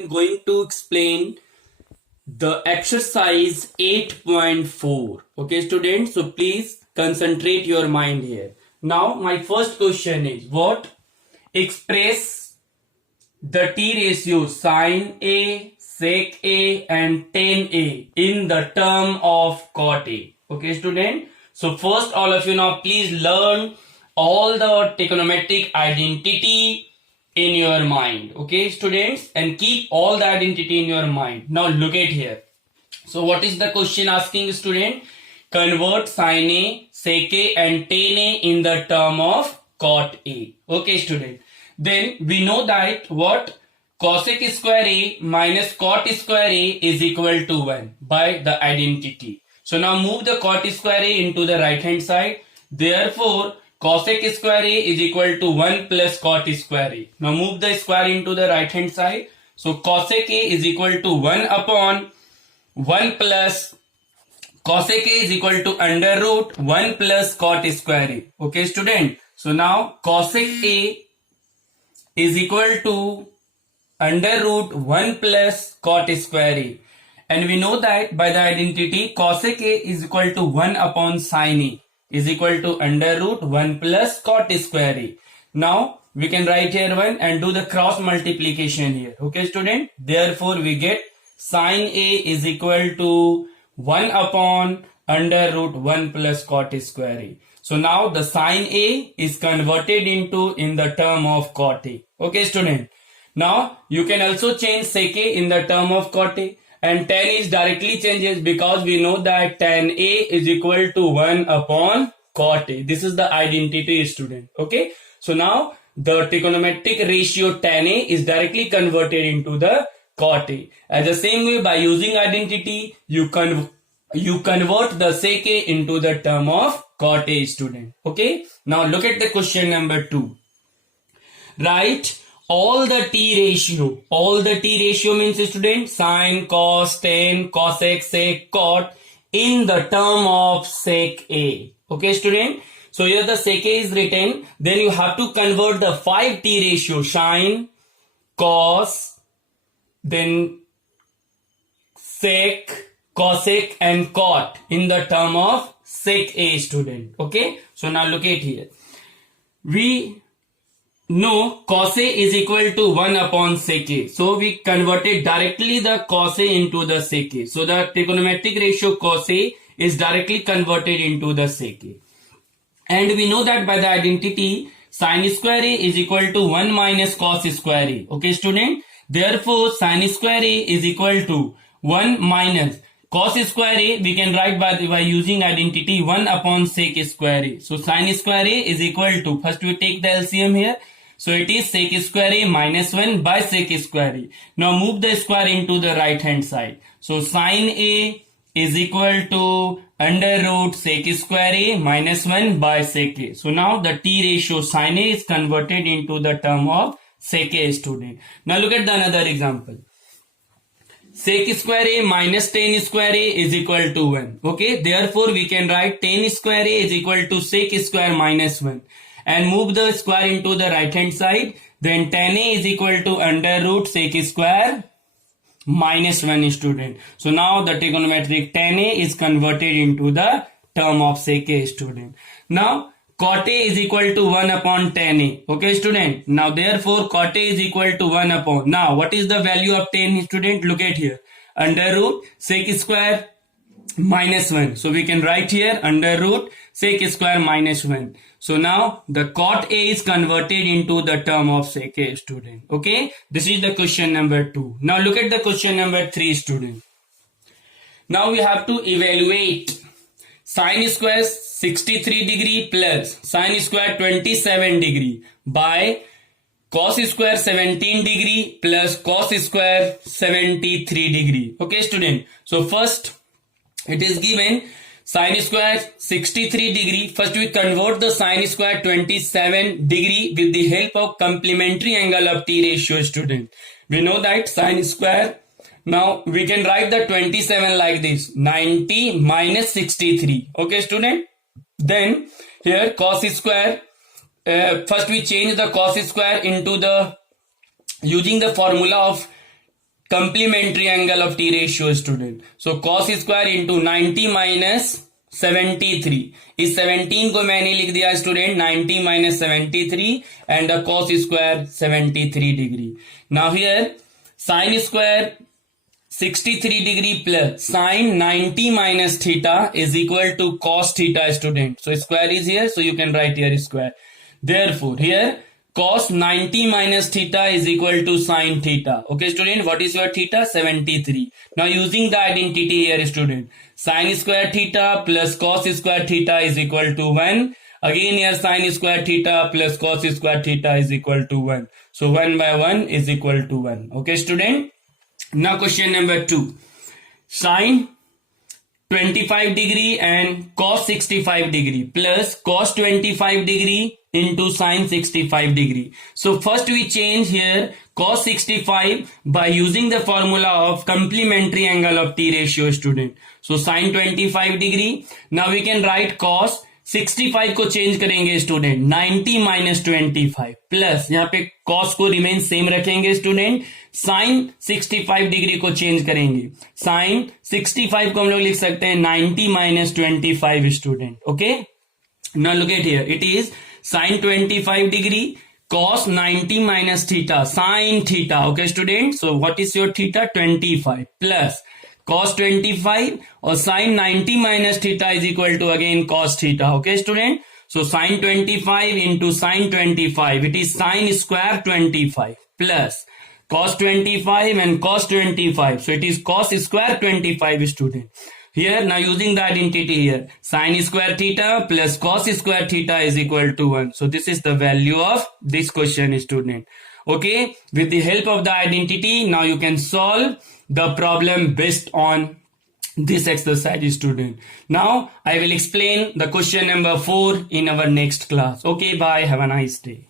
I'm going to explain the exercise 8.4. Okay, students, so please concentrate your mind here. Now, my first question is what? Express the T ratio sin A, sec A, and tan A in the term of cot A. Okay, student. So, first, all of you now please learn all the trigonometric identity in your mind. Okay, students, and keep all the identity in your mind. Now, look at here. So, what is the question asking, student? Convert sin A, sec A, and tan A in the term of cot A. Okay, student. Then we know that what? Cosec square A minus cot square A is equal to 1 by the identity. So now move the cot square A into the right hand side. Therefore, cosec square A is equal to 1 plus cot square A. Now move the square into the right hand side. So cosec A is equal to 1 upon 1 plus cosec A is equal to under root 1 plus cot square A. Okay, student. So now cosec A is equal to under root 1 plus cot square A. And we know that by the identity cosec A is equal to 1 upon sin A is equal to under root 1 plus cot square A. Now we can write here 1 and do the cross multiplication here. Okay, student. Therefore we get sin A is equal to 1 upon under root 1 plus cot square A. So now the sin A is converted into in the term of cot A. Okay, student. Now you can also change sec A in the term of cot A, and tan is directly changes because we know that tan A is equal to 1 upon cot A. This is the identity, student. Okay. So now the trigonometric ratio tan A is directly converted into the cot A. As the same way, by using identity, you convert the sec A into the term of cot A, student. Okay. Now look at the question number 2. Write all the T ratio. All the T ratio means, student, sine, cos, tan, cosec, sec, cot in the term of sec A. Okay, student. So here the sec A is written. Then you have to convert the 5 T ratio: sine, cos, then sec, cosec, and cot in the term of sec A, student. Okay. So now look at here. We know cos A is equal to 1 upon sec A. So we converted directly the cos A into the sec A. So the trigonometric ratio cos A is directly converted into the sec A. And we know that by the identity sin square A is equal to 1 minus cos square A. Okay, student. Therefore sin square A is equal to 1 minus cos square A. We can write by using identity 1 upon sec square A. So sin square A is equal to, first we take the LCM here. So it is sec square A minus 1 by sec square A. Now move the square into the right hand side. So sin A is equal to under root sec square A minus 1 by sec A. So now the T ratio sin A is converted into the term of sec A, student. Now look at the another example. Sec square A minus tan square A is equal to 1. Okay, therefore we can write tan square A is equal to sec square minus 1. And move the square into the right hand side. Then tan A is equal to under root sec square minus 1, student. So now the trigonometric tan A is converted into the term of sec A, student. Now cot A is equal to 1 upon tan A. Okay, student. Now therefore cot A is equal to 1 upon. Now what is the value of tan, student? Look at here. Under root sec square minus 1. So we can write here under root sec square minus 1. So now the cot A is converted into the term of sec A, student. Okay. This is the question number 2. Now look at the question number 3, student. Now we have to evaluate sin square 63 degree plus sin square 27 degree by cos square 17 degree plus cos square 73 degree. Okay, student. So first it is given sin square 63 degree. First we convert the sin square 27 degree with the help of complementary angle of T ratio, student. We know that sin square. Now we can write the 27 like this: 90 minus 63. Okay, student. Then here cos square. First we change the cos square into the using the formula of complementary angle of T ratio student. So cos square into 90 minus 73. इस 17 को मैंने लिख दिया student 90 minus 73 and the cos square 73 degree. Now here sin square 63 degree plus sin 90 minus theta is equal to cos theta student. So square is here, so you can write here square. Therefore here cos 90 minus theta is equal to sin theta. Okay student, what is your theta? 73. Now using the identity here student, sin square theta plus cos square theta is equal to 1. Again here sin square theta plus cos square theta is equal to 1. So 1 by 1 is equal to 1. Okay student. Now question number 2. Sin 25 degree and cos 65 degree plus cos 25 degree into sin 65 degree. So first we change here cos 65 by using the formula of complementary angle of T ratio student. So sin 25 degree. Now we can write cos 65 को change करेंगे student 90 minus 25 plus यहाँ पे cos को remain same रखेंगे student sin 65 degree को change करेंगे sin 65 को हम लोग लिख सकते हैं 90 minus 25 student okay now look at here it is sin 25 degree cos 90 minus theta sin theta okay student so what is your theta 25 plus cos 25 or sin 90 minus theta is equal to again cos theta okay student so sin 25 into sin 25 it is sin square 25 plus cos 25 and cos 25 so it is cos square 25 student here now using the identity here sin square theta plus cos square theta is equal to 1 so this is the value of this question student okay with the help of the identity now you can solve the problem based on this exercise student now I will explain the question number 4 in our next class okay bye have a nice day